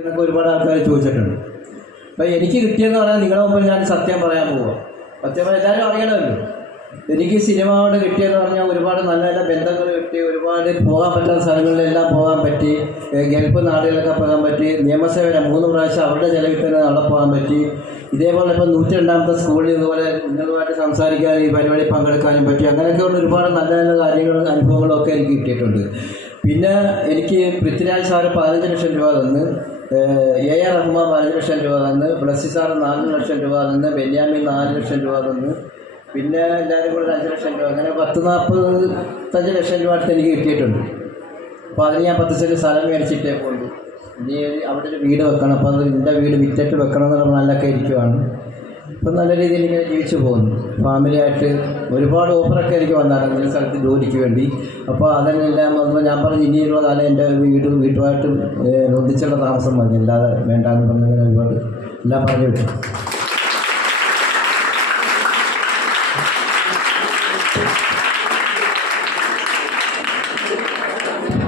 എന്നൊക്കെ ഒരുപാട് ആൾക്കാർ ചോദിച്ചിട്ടുണ്ട്. അപ്പം എനിക്ക് കിട്ടിയെന്ന് പറഞ്ഞാൽ നിങ്ങളുടെ മുമ്പിൽ ഞാൻ സത്യം പറയാൻ പോവുക. സത്യം പറയാൻ എല്ലാവരും അറിയണമല്ലോ. എനിക്ക് സിനിമ കൊണ്ട് കിട്ടിയെന്ന് പറഞ്ഞാൽ ഒരുപാട് നല്ല നല്ല ബന്ധങ്ങൾ കിട്ടി, ഒരുപാട് പോകാൻ പറ്റുന്ന സ്ഥലങ്ങളിലെല്ലാം പോകാൻ പറ്റി, ഗൾഫ് നാടുകളിലൊക്കെ പോകാൻ പറ്റി, നിയമസേവനം 3 പ്രാവശ്യം അവരുടെ ചെലവിൽ തന്നെ അവിടെ പോകാൻ പറ്റി. ഇതേപോലെ ഇപ്പം 102ാമത്തെ സ്കൂളിൽ ഇതുപോലെ നിങ്ങളുമായിട്ട് സംസാരിക്കാനും ഈ പരിപാടി പങ്കെടുക്കാനും പറ്റി. അങ്ങനെയൊക്കെയുള്ള ഒരുപാട് നല്ല നല്ല കാര്യങ്ങളും അനുഭവങ്ങളും ഒക്കെ എനിക്ക് കിട്ടിയിട്ടുണ്ട്. പിന്നെ എനിക്ക് പൃഥ്വിരാജ് സാറ് 15 ലക്ഷം രൂപ തന്ന്, AR റഹ്മാൻ 15 ലക്ഷം രൂപ തന്ന്, ബ്ലസ്സി സാറ് 4 ലക്ഷം രൂപ തന്ന്, ബെന്യാമിൻ 4 ലക്ഷം രൂപ തന്ന്, പിന്നെ എല്ലാവരും കൂടെ 5 ലക്ഷം രൂപ, അങ്ങനെ 45 ലക്ഷം രൂപ അടുത്ത് എനിക്ക് കിട്ടിയിട്ടുണ്ട്. അപ്പോൾ അതിന് ഞാൻ 10 സെൻറ്റ് സ്ഥലം മേടിച്ചിട്ടേ പോകുള്ളൂ. ഇനി അവിടെ ഒരു വീട് വെക്കണം. അപ്പോൾ അത് എൻ്റെ വീട് വിറ്റിട്ട് വെക്കണം എന്നുള്ള നല്ലൊക്കെ ഇരിക്കുവാണ്. ഇപ്പം നല്ല രീതിയിൽ ഇങ്ങനെ ജീവിച്ചു പോകുന്നു. ഫാമിലിയായിട്ട് ഒരുപാട് ഓഫറൊക്കെ എനിക്ക് വന്നായിരുന്നു ഈ സ്ഥലത്ത് ജോലിക്ക് വേണ്ടി. അപ്പോൾ അതിനെല്ലാം വന്നപ്പോൾ ഞാൻ പറഞ്ഞു ഇനിയുള്ള കാലം എൻ്റെ വീട്ടുമായിട്ട് ഒന്നിച്ചുള്ള താമസം മതി, അല്ലാതെ വേണ്ടാന്ന് പറഞ്ഞങ്ങനെ ഒരുപാട് എല്ലാം പറഞ്ഞു വിട്ടു.